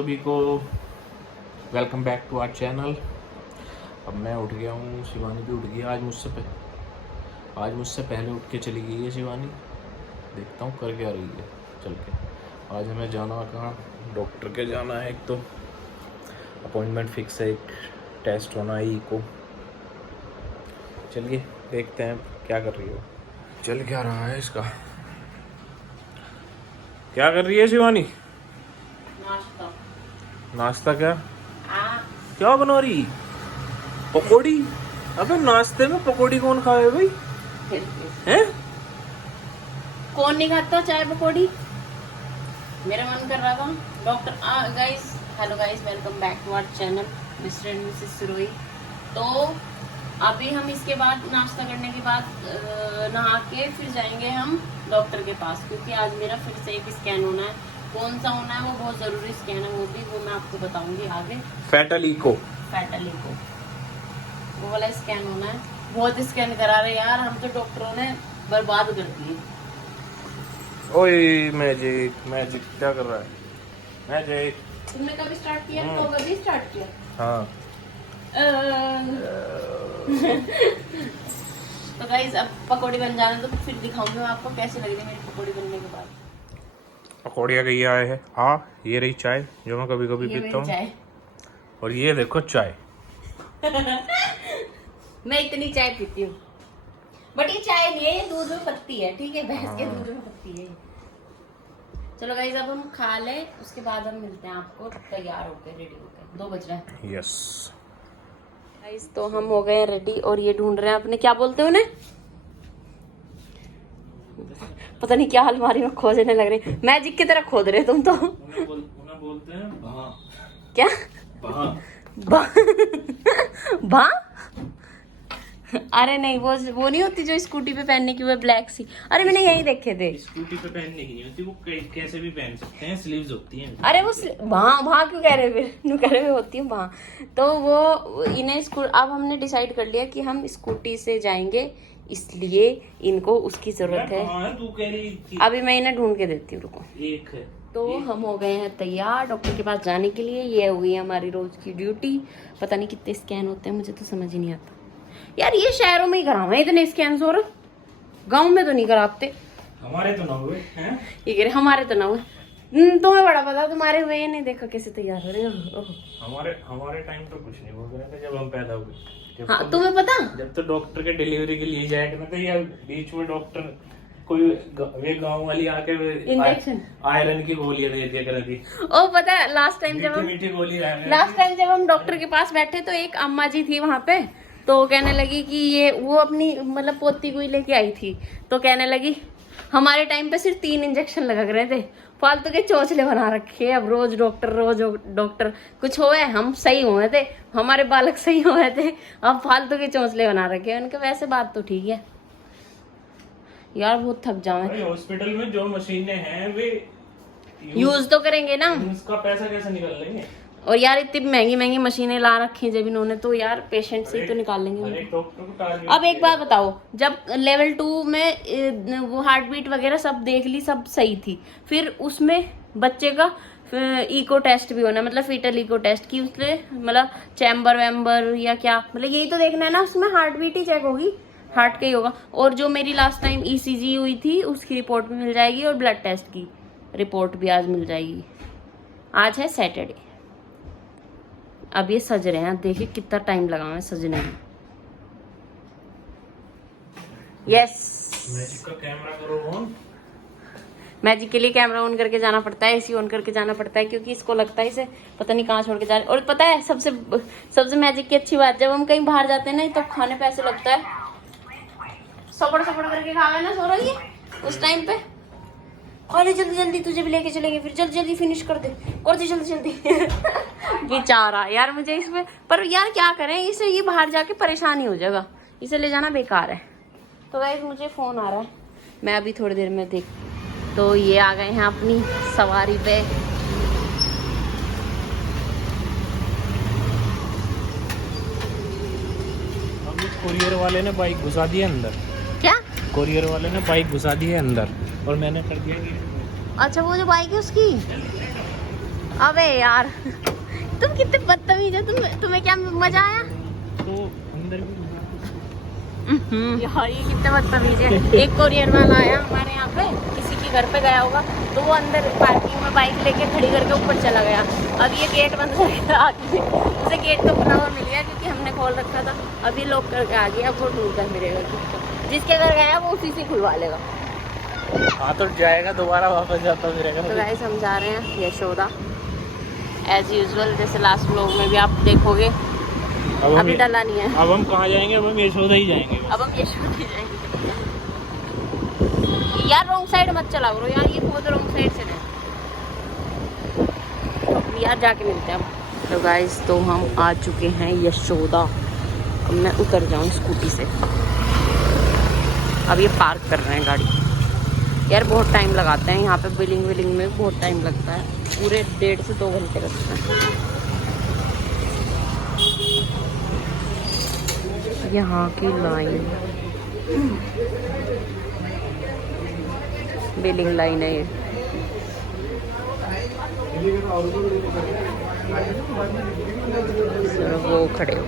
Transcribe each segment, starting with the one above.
सभी को, welcome back to our channel. अब मैं उठ गया हूँ, शिवानी भी उठ गई। आज मुझसे पहले उठ के चली गई है शिवानी। देखता हूँ कर क्या रही है चल के। आज हमें जाना कहाँ, डॉक्टर के जाना है। एक तो अपॉइंटमेंट फिक्स है, एक टेस्ट होना है को। चलिए देखते हैं क्या कर रही है। चल क्या रहा है इसका, क्या कर रही है शिवानी? नाश्ता क्या क्या बना रही? पकौड़ी? अबे नाश्ते में पकौड़ी कौन खाए भाई? हैं? कौन नहीं खाता चाय पकौड़ी? मेरा मन कर रहा था। Doctor guys, hello guys, welcome back to our channel Mr and Mrs सुरोई। तो अभी हम इसके बाद नाश्ता करने के बाद नहा के फिर जाएंगे हम डॉक्टर के पास, क्योंकि आज मेरा फिर से एक स्कैन होना है। कौन सा होना है वो बहुत जरूरी स्कैन है, वो मैं आपको बताऊंगी आगे। फैटल इको वो वाला स्कैन होना है। बहुत स्कैन करा रहे यार, हम तो डॉक्टरों ने बर्बाद कर दिए। ओए मैजिक क्या कर रहा है? मैजिक तुमने कभी स्टार्ट किया? तो कभी स्टार्ट किया? हाँ। तो गाइस अब पकौड़ी बन जाने तो फिर दिखाऊंगी मैं आपको कैसे लग रही है मेरी पकौड़ी बनने के बाद। पकौड़िया गई आए है। हाँ ये रही चाय जो मैं कभी कभी पीता हूँ। और ये देखो चाय। मैं इतनी चाय पीती हूँ, बट ये चाय नहीं है, ये दूध में पत्ती है। ठीक है, भैंस के दूध में पत्ती है। चलो गाइस अब हम खा ले, उसके बाद हम मिलते हैं आपको तैयार होकर, रेडी होकर। 2 बज रहे हैं। यस गाइस तो हम हो गए रेडी और ये ढूंढ रहे हैं अपने, क्या बोलते हैं उन्हें, पता नहीं क्या अलमारी में खोजने लग रहे। मैजिक की तरह खोद रहे तुम तो। उन्हें बोलते हैं भा। क्या भा? अरे नहीं, वो नहीं होती जो स्कूटी पे पहनने की, वो ब्लैक सी। अरे मैंने यही देखे थे। स्कूटी पे पहनने की नहीं होती, वो कैसे भी पहन सकते हैं, स्लीव्स होती हैं। अरे वो वहाँ क्यों कह रहे फिर? कह रहे होती है वहाँ। तो वो इन्हें अब हमने डिसाइड कर लिया कि हम स्कूटी से जाएंगे, इसलिए इनको उसकी जरूरत है। तू कह रही थी। अभी मैं इन्हें ढूंढ के देती हूँ, रुको। तो हम हो गए हैं तैयार डॉक्टर के पास जाने के लिए। ये हो गई हमारी रोज की ड्यूटी। पता नहीं कितने स्कैन होते हैं, मुझे तो समझ ही नहीं आता यार। ये शहरों में ही करावे इतने स्कैन, और गाँव में तो नहीं कराते। हमारे तो ना हुए हैं। ये कह रहे हमारे तो ना हुए। तुम्हें बड़ा पता, तुम्हारे हुए नहीं, देखो कैसे तैयार हो रहे हो। हमारे टाइम तो कुछ नहीं बोल रहे थे जब हम पैदा हुए। हाँ तुम्हें पता, जब तो डॉक्टर के डिलीवरी के लिए जाया करते थे, या बीच में डॉक्टर कोई वे गांव वाली आके इंजेक्शन आयरन की गोलियां दे दिया करती। ओ पता है लास्ट टाइम जब हम डॉक्टर के पास बैठे तो एक अम्मा जी थी वहां पे, तो कहने लगी कि ये वो अपनी मतलब पोती को ही लेके आई थी। तो कहने लगी हमारे टाइम पे सिर्फ 3 इंजेक्शन लगा रहे थे, फालतू के चौचले बना रखे। अब रोज डॉक्टर कुछ होए, हम सही हुए थे, हमारे बालक सही हुए थे, अब फालतू के चौचले बना रखे। उनके वैसे बात तो ठीक है यार, बहुत थक जावे। हॉस्पिटल में जो मशीनें हैं वे यूज तो करेंगे ना, उसका पैसा कैसे निकाल लेंगे? और यार इतनी महंगी मशीनें ला रखी हैं जब इन्होंने, तो यार पेशेंट से ही तो निकाल लेंगे। अब एक बात बताओ, जब लेवल 2 में वो हार्ट बीट वगैरह सब देख ली, सब सही थी, फिर उसमें बच्चे का इको टेस्ट भी होना, मतलब फीटल इको टेस्ट की, उसमें मतलब चैम्बर वैम्बर या क्या, मतलब यही तो देखना है ना, उसमें हार्ट बीट ही चेक होगी, हार्ट का ही होगा। और जो मेरी लास्ट टाइम ECG हुई थी उसकी रिपोर्ट भी मिल जाएगी, और ब्लड टेस्ट की रिपोर्ट भी आज मिल जाएगी। आज है सैटरडे। अब ये सज रहे हैं, देखिए कितना टाइम लगा है सजने में। यस, मैजिक का कैमरा करो ऑन। मैजिक के लिए कैमरा ऑन करके जाना पड़ता है, AC ऑन करके जाना पड़ता है, क्योंकि इसको लगता है इसे पता नहीं कहाँ छोड़ के जा रहे। और पता है सबसे मैजिक की अच्छी बात, जब हम कहीं बाहर जाते हैं ना तो खाने पे ऐसे लगता है सपड़ करके खा गए ना सो रही है उस टाइम पे। अरे जल्दी तुझे भी लेके चलेंगे, फिर जल्दी फिनिश कर दे जल्दी। बेचारा यार, मुझे इसमें, पर यार क्या करें, इसे ये बाहर जाके परेशानी हो जाएगा, इसे ले जाना बेकार है। तो गाइस मुझे फोन आ रहा है, मैं अभी थोड़ी देर में देख। तो ये आ गए हैं अपनी सवारी पे। अभी कुरियर वाले ने बाइक घुसा दी अंदर। क्या? कुरियर वाले ने बाइक घुसा दी है अंदर, और मैंने कर दिया कि अच्छा वो जो बाइक है उसकी। अबे यार तुम कितने बदतमीज हो। तुम्हें क्या मजा आया? तो अंदर भी यार ये कितने बदतमीज है। एक कोरियर वाला आया हमारे यहाँ पे, किसी के घर पे गया होगा, तो वो अंदर पार्किंग में बाइक लेके खड़ी करके ऊपर चला गया। अब ये गेट बंद करके आ गया, उसे गेट का खुला हुआ मिल गया क्योंकि हमने खोल रखा था। अभी लॉक करके आ गया, अब वो ढूंढ कर मिलेगा जिसके घर गया वो उसी से खुलवा लेगा। हाँ तो जाएगा दोबारा वापस जाता फिरेगा। तो गाइस हम जा रहे हैं यशोदा एज यूजुअल, जैसे लास्ट व्लॉग में भी आप देखोगे। अभी डला नहीं है। अब हम कहाँ जाएंगे? अब हम यशोदा ही जाएंगे। अब हम यशोदा ही जाएंगे। यार रॉन्ग साइड मत चला करो यार, ये खुद रॉन्ग साइड से नहीं। यार जाके मिलते हैं अब। तो गाइस तो हम आ चुके हैं यशोदा। अब मैं उतर जाऊँ स्कूटी से। अब ये पार्क कर रहे हैं गाड़ी। यार बहुत टाइम लगाते हैं यहाँ पे, बिलिंग विलिंग में बहुत टाइम लगता है, पूरे 1.5 से 2 घंटे लगते हैं। यहाँ की लाइन बिलिंग लाइन है ये। वो खड़े हो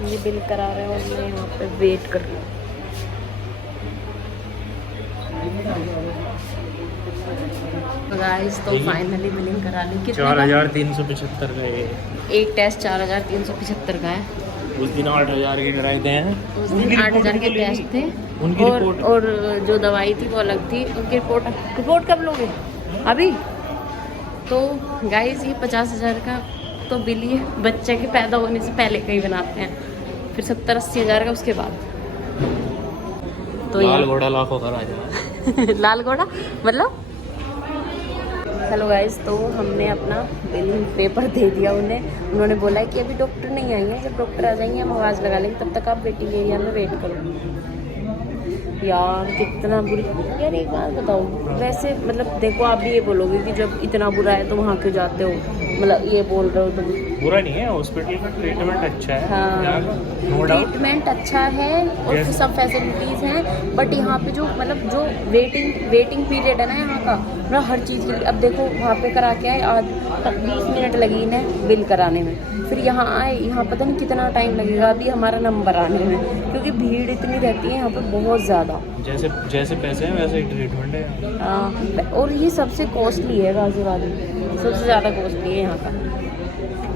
ये बिल करा रहे हैं और मैं यहाँ पे वेट कर रही हूँ। गाइस तो फाइनली बिलिंग करा ली। कितने 4375 का ये एक टेस्ट 4375 का है। उस दिन 8000 के कराए थे हैं। उस दिन 8000 के टेस्ट थे उनकी रिपोर्ट और जो दवाई थी वो अलग थी। उनकी रिपोर्ट कब लोगे? अभी तो गाइस ये 50,000 का तो बिल ये बच्चे के पैदा होने से पहले का ही बनाते हैं, फिर 70-80 हज़ार का उसके बाद। तो लाल घोड़ा लाखों का राजा। लाल घोड़ा मतलब। हेलो गाइस तो हमने अपना बिल पेपर दे दिया उन्हें। उन्होंने बोला है कि अभी डॉक्टर नहीं आई है, जब डॉक्टर आ जाएंगे हम आवाज़ लगा लेंगे, तब तक आप वेटिंग एरिया में वेट करो। यार कितना बुरा। यार एक बात बताओ, वैसे मतलब देखो आप भी ये बोलोगे कि जब इतना बुरा है तो वहाँ क्यों जाते हो, मतलब ये बोल रहे हो तुम। बुरा नहीं है, हॉस्पिटल में ट्रीटमेंट अच्छा है। हाँ नो डाउट ट्रीटमेंट अच्छा है और सब फैसिलिटीज़ हैं, बट यहाँ पे जो मतलब जो वेटिंग पीरियड है ना यहाँ का, मतलब हर चीज़ के लिए। अब देखो वहाँ पे करा के आए, आज 20 मिनट लगी इन्हें बिल कराने में, फिर यहाँ आए, यहाँ पता नहीं कितना टाइम लगेगा अभी हमारा नंबर आने में, क्योंकि भीड़ इतनी रहती है यहाँ पे बहुत ज़्यादा। जैसे पैसे हैं वैसे ही ट्रीटमेंट है। और ये सबसे कॉस्टली है गाजियाबाद में, सबसे ज़्यादा कॉस्टली है यहाँ का।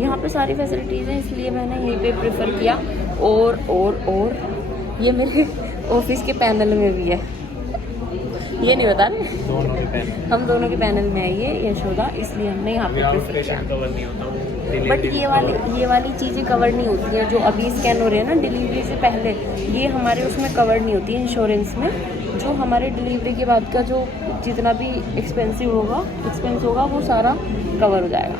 यहाँ पे सारी फैसिलिटीज़ हैं, इसलिए मैंने यहीं पे प्रेफर किया। और ये मेरे ऑफिस के पैनल में भी है, ये नहीं बता रहे, हम दोनों के पैनल में है ये यशोदा, इसलिए हमने यहाँ पे प्रेफर किया। बट ये वाली चीज़ें कवर नहीं होती हैं जो अभी स्कैन हो रहे हैं ना डिलीवरी से पहले, ये हमारे उसमें कवर नहीं होती है इंश्योरेंस में। जो हमारे डिलीवरी के बाद का जो जितना भी एक्सपेंस होगा वो सारा कवर हो जाएगा।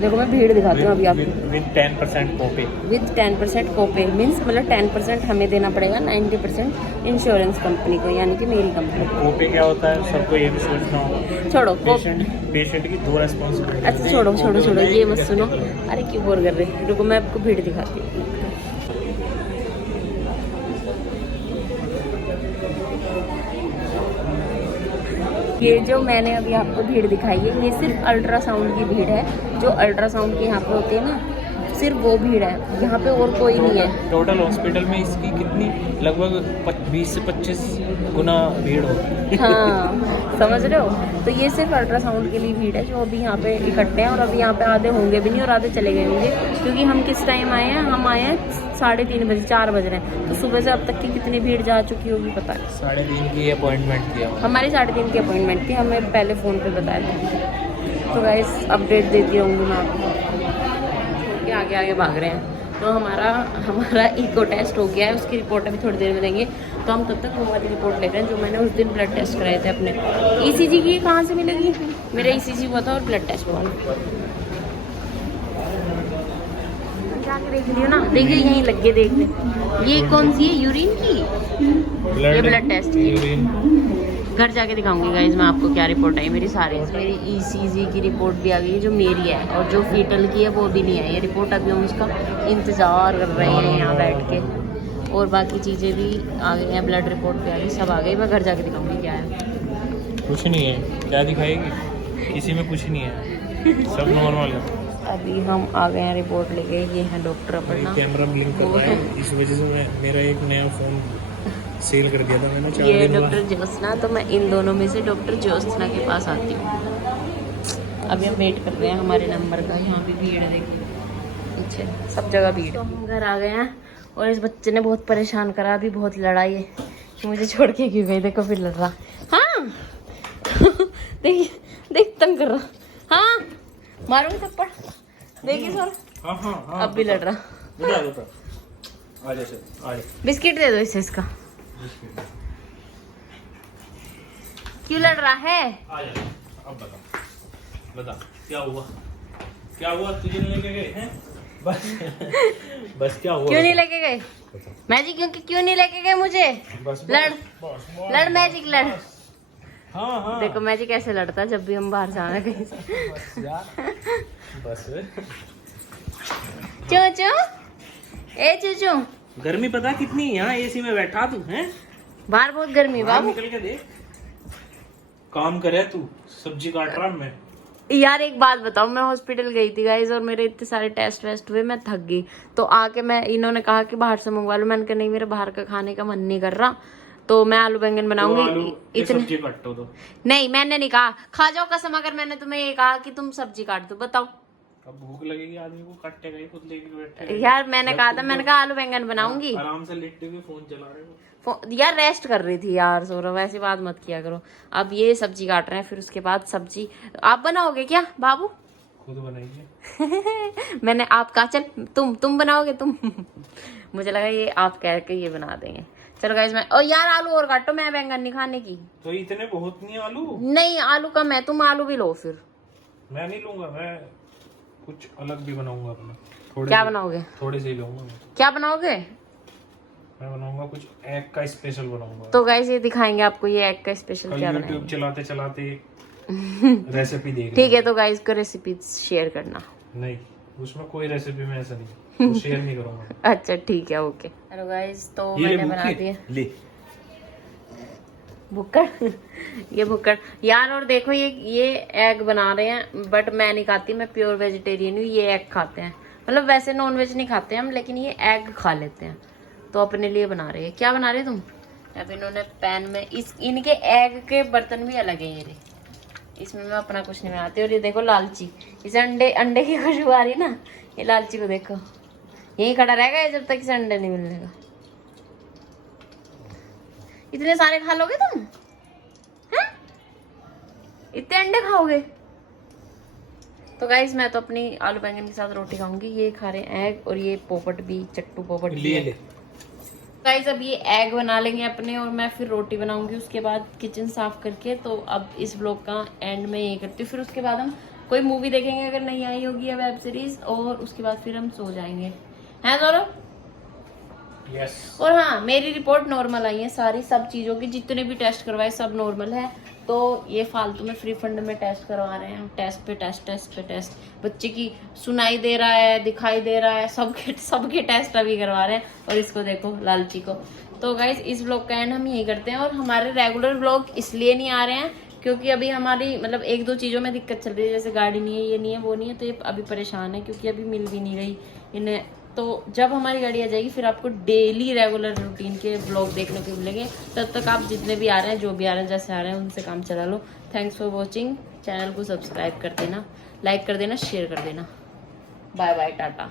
देखो मैं भीड़ दिखाती हूँ अभी आपको। With 10% copay. With 10% copay means मतलब 10% हमें देना पड़ेगा, 90% इंश्योरेंस कंपनी को, यानी कि मेरी कंपनी। कोपे क्या होता है सबको ये भी सोचना होगा। छोड़ो पेशेंट की 2 रिस्पॉन्सिबिलिटी। अच्छा छोड़ो ये मत सुनो। अरे क्यों बोर कर रहे, रुको मैं आपको भीड़ दिखाती हूँ। ये जो मैंने अभी आपको भीड़ दिखाई है ये सिर्फ अल्ट्रासाउंड की भीड़ है, जो अल्ट्रासाउंड की यहाँ पे होती है ना, सिर्फ वो भीड़ है, यहाँ पे और कोई नहीं है। टोटल हॉस्पिटल में इसकी कितनी लगभग 20 से 25 गुना भीड़ होगी। हाँ समझ रहे हो। तो ये सिर्फ अल्ट्रासाउंड के लिए भीड़ है जो अभी यहाँ पे इकट्ठे हैं, और अभी यहाँ पे आधे होंगे भी नहीं और आधे चले गए होंगे, क्योंकि हम किस टाइम आए हैं, हम आए हैं 3:30 बजे, 4 बज रहे हैं, तो सुबह से अब तक की कितनी भीड़ जा चुकी होगी पता है। 3:30 की अपॉइंटमेंट थी हमारी 3:30 की अपॉइंटमेंट थी, हमें पहले फ़ोन पे बताया था। तो गाइस अपडेट देती रहूँगी मैं आपको, आगे भाग रहे हैं। तो हमारा इको टेस्ट हो गया है, उसकी रिपोर्ट अभी थोड़ी देर में देंगे, तो हम तब तक वो वाली रिपोर्ट ले रहे हैं जो मैंने उस दिन ब्लड टेस्ट कराए थे अपने। ECG की कहाँ से मिलेगी? मेरा ECG हुआ था और ब्लड टेस्ट हुआ। जाके देख लियो ना, देखिए यहीं लग के देख ले। ये कौन सी है? यूरिन की, ये ब्लड टेस्ट की। घर जाके दिखाऊंगी गाइज मैं आपको क्या रिपोर्ट आई मेरी सारी। मेरी ECG की रिपोर्ट भी आ गई जो मेरी है, और जो फीटल की है वो भी नहीं आई है रिपोर्ट। अभी हम उसका इंतज़ार कर रहे हैं यहाँ बैठ के। और बाकी चीज़ें भी आ गई हैं, ब्लड रिपोर्ट भी आ गई, सब आ गई। मैं घर जाके दिखाऊंगी क्या है। कुछ नहीं है, क्या दिखाएगी, किसी में कुछ नहीं है, सब नॉर्मल है। अभी हम आ गए हैं रिपोर्ट लेके। ये है डॉक्टर अपना, कैमरा ब्लिंक कर रहा है, इस वजह से मेरा एक नया फ़ोन सेल कर दिया था मैंने 4 ये दिन डॉक्टर ज्योत्सना। तो मैं इन दोनों में से डॉक्टर ज्योत्सना के पास आती हूँ। अभी हम वेट कर रहे हैं हमारे नंबर का। यहाँ भी भीड़ है, देखिए पीछे सब जगह भीड़। तो हम घर आ गए हैं और इस बच्चे ने बहुत परेशान करा। अभी बहुत लड़ाई है कि मुझे छोड़ के क्यों गई, देखो फिर लड़ रहा। हाँ देखिए, देख तंग कर रहा। हाँ मारूंगी थप्पड़, देखिए सर। हाँ अब भी लड़ रहा। आ जा सर, आ जा। बिस्किट दे दो इसे, इसका क्यों लड़ रहा है? आ जा, अब बता क्या हुआ, क्या हुआ, तुझे लेके गए हैं? बस क्या हुआ, क्यों नहीं लेके गए मैजिक? क्यों नहीं लेके गए मुझे? लड़ मैजिक लड़। हाँ देखो मैजिक कैसे लड़ता है जब भी हम बाहर जाना कहीं से। बस चूचू, ए चूचू, गर्मी पता कितनी है यहाँ एसी में बैठा तू हैं? बाहर बहुत गर्मी है बाबू। निकल के देख, काम करे तू, सब्जी काट रहा मैं। यार एक बात बताओ, मैं हॉस्पिटल गई थी गाइस और मेरे इतने सारे टेस्ट वेस्ट हुए, मैं थक गई। तो आके मैं, इन्होंने कहा कि बाहर से मंगवा लो। मैंने कहा नहीं, मेरा बाहर का खाने का मन नहीं कर रहा, तो मैं आलू बैंगन बनाऊंगी। इतने सब्जी काटो तो नहीं, मैंने नहीं कहा खा जाओ कसम, अगर मैंने तुम्हें ये कहा कि तुम सब्जी काट दो, बताओ। अब भूख लगेगी आदमी को, काटेगा ही, खुद लेके बैठे। यार मैंने कहा था, मैंने कहा आलू बैंगन बनाऊंगी। आराम से लेटते हुए फोन चला रहे हो। यार रेस्ट कर रही थी यार सौरभ, ऐसी बात मत किया करो। अब ये सब्जी काट रहे हैं, फिर उसके बाद सब्जी आप बनाओगे क्या बाबू? खुद बनाइए। मैंने आप कहा चल तुम बनाओगे तुम। मुझे लगा ये आप कह के ये बना देंगे। चलो गाइस मैं, और यार आलू और काटो, मैं बैंगन नहीं खाने की। तो इतने बहुत नहीं आलू? नहीं आलू कम है, तुम आलू भी लो फिर। मैं नहीं लूंगा, मैं कुछ अलग भी बनाऊंगा अपना। क्या बनाओगे? थोड़े से ही लूंगा मैं। क्या बनाओगे? मैं बनाऊंगा कुछ एग का स्पेशल बनाऊंगा। तो गाइस ये दिखाएंगे आपको ये एग का स्पेशल क्या बनाएंगे। यूट्यूब चलाते चलाते रेसिपी देख। ठीक है, तो गाइस को रेसिपी शेयर करना। नहीं, उसमें कोई रेसिपी में ऐसा नहीं, वो शेयर नहीं करूंगा। अच्छा ठीक है, ओके। हेलो गाइस, तो मैंने बना दिया ले भुक्कड़। ये भुक्कड़ यार, और देखो ये एग बना रहे हैं, बट मैं नहीं खाती, मैं प्योर वेजिटेरियन हूँ। ये एग खाते हैं, मतलब वैसे नॉन वेज नहीं खाते हम, लेकिन ये एग खा लेते हैं। तो अपने लिए बना रहे हैं। क्या बना रहे तुम? अब इन्होंने पैन में इनके एग के बर्तन भी अलग है ये, इसमें मैं अपना कुछ नहीं बनाती। और ये देखो लालची, इसे अंडे की खुशबू आ रही ना, ये लालची को देखो, यही खड़ा रहेगा ये जब तक इसे अंडे नहीं मिलने का। इतने सारे खा लोगे तुम? हैं? इतने अंडे खाओगे? तो गाइस मैं तो अपनी आलू बैंगन के साथ रोटी खाऊंगी। ये खा रहे हैं एग, और ये पोपट भी, चट्टू पोपट भी। गाइस अब ये एग बना लेंगे अपने, और मैं फिर रोटी बनाऊंगी उसके बाद किचन साफ करके। तो अब इस ब्लॉग का एंड में ये करती हूँ, फिर उसके बाद हम कोई मूवी देखेंगे अगर नहीं आई होगी या वेब सीरीज, और उसके बाद फिर हम सो जाएंगे, हैं सौरभ? यस। और हाँ, मेरी रिपोर्ट नॉर्मल आई है सारी, सब चीज़ों की, जितने भी टेस्ट करवाए सब नॉर्मल है। तो ये फालतू में फ्री फंड में टेस्ट करवा रहे हैं हम, टेस्ट पे टेस्ट। बच्चे की सुनाई दे रहा है, दिखाई दे रहा है, सबके टेस्ट अभी करवा रहे हैं। और इसको देखो लालची को। तो गाइज इस ब्लॉग का एंड हम यही करते हैं, और हमारे रेगुलर ब्लॉग इसलिए नहीं आ रहे हैं क्योंकि अभी हमारी मतलब 1-2 चीज़ों में दिक्कत चल रही है, जैसे गाड़ी नहीं है, ये नहीं है, वो नहीं है, तो ये अभी परेशान है क्योंकि अभी मिल भी नहीं रही इन्हें। तो जब हमारी गाड़ी आ जाएगी फिर आपको डेली रेगुलर रूटीन के ब्लॉग देखने को मिलेंगे। तब तक आप जितने भी आ रहे हैं, जो भी आ रहे हैं, जैसे आ रहे हैं, उनसे काम चला लो। Thanks for watching. चैनल को सब्सक्राइब कर देना, लाइक कर देना, शेयर कर देना। Bye bye, Tata.